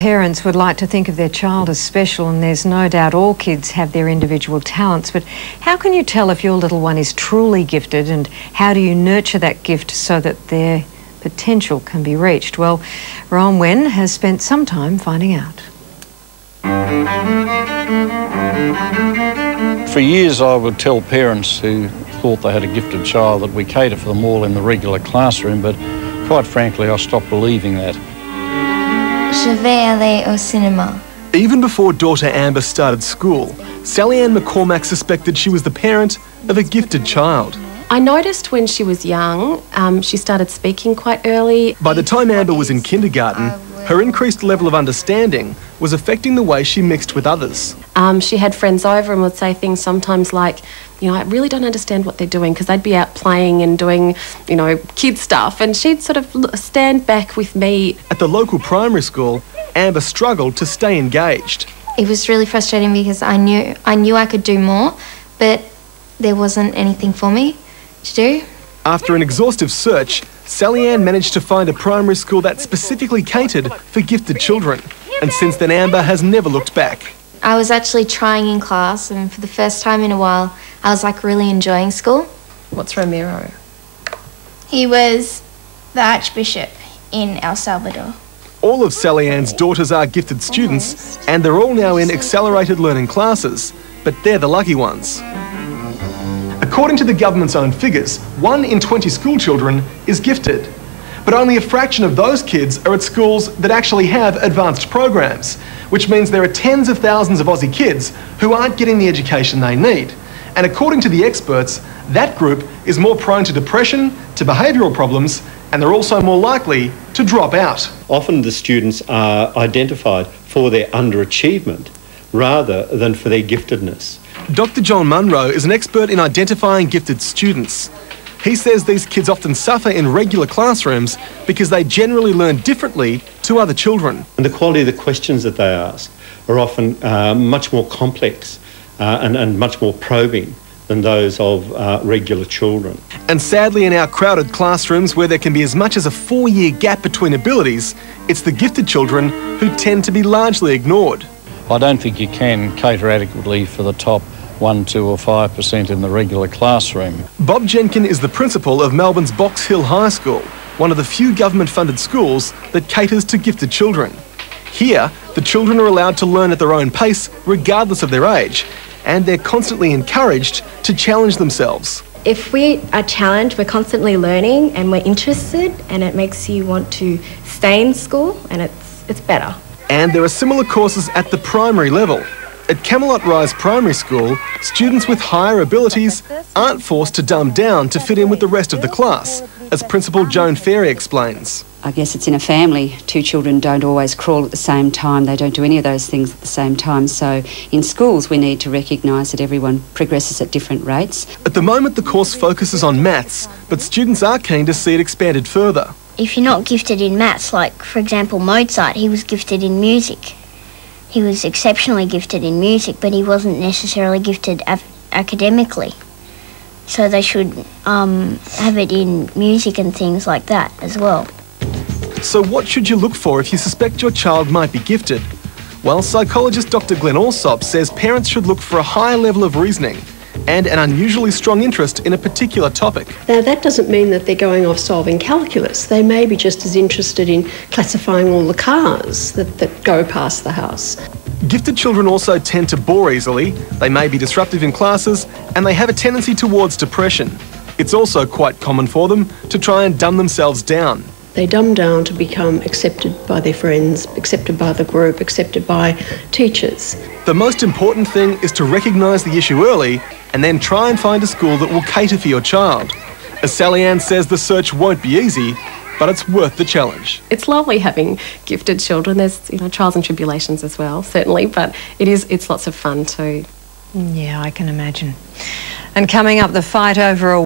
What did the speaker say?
Parents would like to think of their child as special, and there's no doubt all kids have their individual talents, but how can you tell if your little one is truly gifted, and how do you nurture that gift so that their potential can be reached? Well, Rowan Wen has spent some time finding out. For years I would tell parents who thought they had a gifted child that we cater for them all in the regular classroom, but quite frankly I stopped believing that. Je vais aller au cinéma. Even before daughter Amber started school, Sally-Ann McCormack suspected she was the parent of a gifted child. I noticed when she was young, she started speaking quite early. By the time Amber was in kindergarten, her increased level of understanding was affecting the way she mixed with others. She had friends over and would say things sometimes like, I really don't understand what they're doing, because they'd be out playing and doing, kid stuff, and she'd sort of stand back with me. At the local primary school, Amber struggled to stay engaged. It was really frustrating because I knew I could do more, but there wasn't anything for me to do. After an exhaustive search, Sally-Ann managed to find a primary school that specifically catered for gifted children, and since then Amber has never looked back. I was actually trying in class, and for the first time in a while, I was really enjoying school. What's Ramiro? He was the Archbishop in El Salvador. All of Sally-Ann's daughters are gifted students, and they're all now in accelerated learning classes, but they're the lucky ones. According to the government's own figures, 1 in 20 school children is gifted. But only a fraction of those kids are at schools that actually have advanced programs, which means there are tens of thousands of Aussie kids who aren't getting the education they need. And according to the experts, that group is more prone to depression, to behavioural problems, and they're also more likely to drop out. Often the students are identified for their underachievement rather than for their giftedness. Dr. John Munro is an expert in identifying gifted students. He says these kids often suffer in regular classrooms because they generally learn differently to other children. And the quality of the questions that they ask are often much more complex and much more probing than those of regular children. And sadly, in our crowded classrooms where there can be as much as a 4-year gap between abilities, it's the gifted children who tend to be largely ignored. I don't think you can cater adequately for the top 1, 2 or 5% in the regular classroom. Bob Jenkin is the principal of Melbourne's Box Hill High School, one of the few government-funded schools that caters to gifted children. Here, the children are allowed to learn at their own pace, regardless of their age, and they're constantly encouraged to challenge themselves. If we are challenged, we're constantly learning and we're interested, and it makes you want to stay in school, and it's better. And there are similar courses at the primary level. At Camelot Rise Primary School, students with higher abilities aren't forced to dumb down to fit in with the rest of the class, as Principal Joan Ferry explains. I guess it's in a family. 2 children don't always crawl at the same time. They don't do any of those things at the same time. So in schools, we need to recognise that everyone progresses at different rates. At the moment, the course focuses on maths, but students are keen to see it expanded further. If you're not gifted in maths, like, for example, Mozart, he was gifted in music. He was exceptionally gifted in music, but he wasn't necessarily gifted academically. So they should have it in music and things like that as well. So what should you look for if you suspect your child might be gifted? Well, psychologist Dr. Glenn Alsop says parents should look for a high level of reasoning and an unusually strong interest in a particular topic. Now, that doesn't mean that they're going off solving calculus. They may be just as interested in classifying all the cars that go past the house. Gifted children also tend to bore easily, they may be disruptive in classes, and they have a tendency towards depression. It's also quite common for them to try and dumb themselves down. They dumb down to become accepted by their friends, accepted by the group, accepted by teachers. The most important thing is to recognise the issue early and then try and find a school that will cater for your child. As Sally-Ann says, the search won't be easy, but it's worth the challenge. It's lovely having gifted children. There's trials and tribulations as well, certainly, but it's lots of fun too. Yeah, I can imagine. And coming up, the fight over a